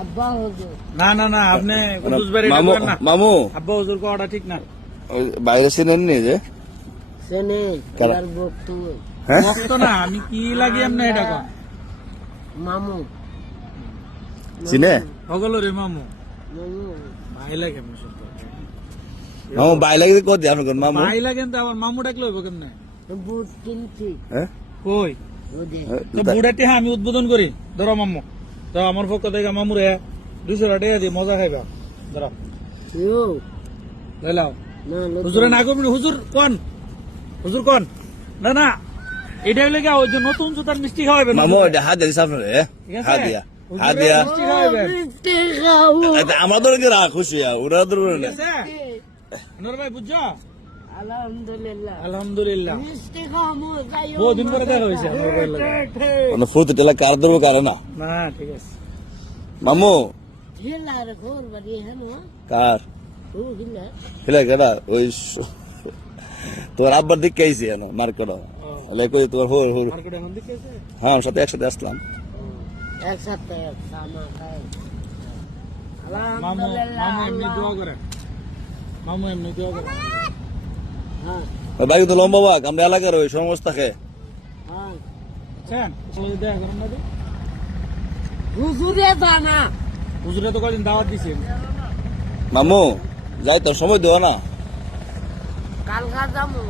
আব্বা হুজুর না না না আপনি কুদ্দুস ভাই এটা করেন না মামু আব্বা হুজুর কোয়াটা ঠিক না ওই বাইরে চিনেন নি যে সেনে কারা? আর বক্তু হ্যাঁ ভক্ত না আমি কি লাগি আপনি এটা কর মামু চিনে সকলের মামু মামু ভাই লাগে আমি সব মামু বাইরে কত দিয়ে আপনার মামু ভাই লাগে তো আবার মামু ডাকলে হইব কেমনে বুট কিনছি হ্যাঁ কই ওদের তো বুড়াটি হ্যাঁ আমি উদ্বোধন করি ধরো মামু তো আমার পক্ষ থেকে মামুরে 200 টাকা দিয়ে মজা খাইবা ধরো ইউ লাও না হুজুরে না করবেন হুজুর কোন না না এটা হইলে কি ওই যে নতুন জুতার মিষ্টি খাওয়াবেন মামু এটা হাত দিয়ে সামনে ঠিক আছে? হাত দিয়া হুজুরে হাত দিয়া মিষ্টি খাওয়াবেন মিষ্টি খাবো আমরা তো নাকি রাখ খুশি ওরা তো ঠিক আছে নর ভাই বুঝছো আলহামদুলিল্লাহ আলহামদুলিল্লাহ মিষ্টি খাবো যাই বহুদিন পরে দেখা হয়েছে আমার ভাইয়ের লগে। মানে ফুর্তি টেলা কার ধরবো কারো না না ঠিক আছে মামু ঢিলার ঘর বাড়ি হেন কার ও ঢিলা হিলা কেডা ওই তোর আব্বার দিকে আইছি এনো মার্কেট কই তোর হোর হোর মার্কেটে এখন দিকে আছে হ্যাঁ ওর সাথে একসাথে আসলাম একসাথে খানা খাই মামু আলহামদুলিল্লাহ মামু এমনি দোয়া করে মামু এমনি দোয়া করে হ্যাঁ ওই বাইক তো লম্বা বাক আমরা এলাকার ওই সমস্ত থাকে হ্যাঁ বুঝছেন ওই দেখা করেন না যে। হুজুরে জানা হুজুরে তো কদিন দাওয়াত দিছে মামু যাই তোর সময় দেওয়া না কালকা যাবো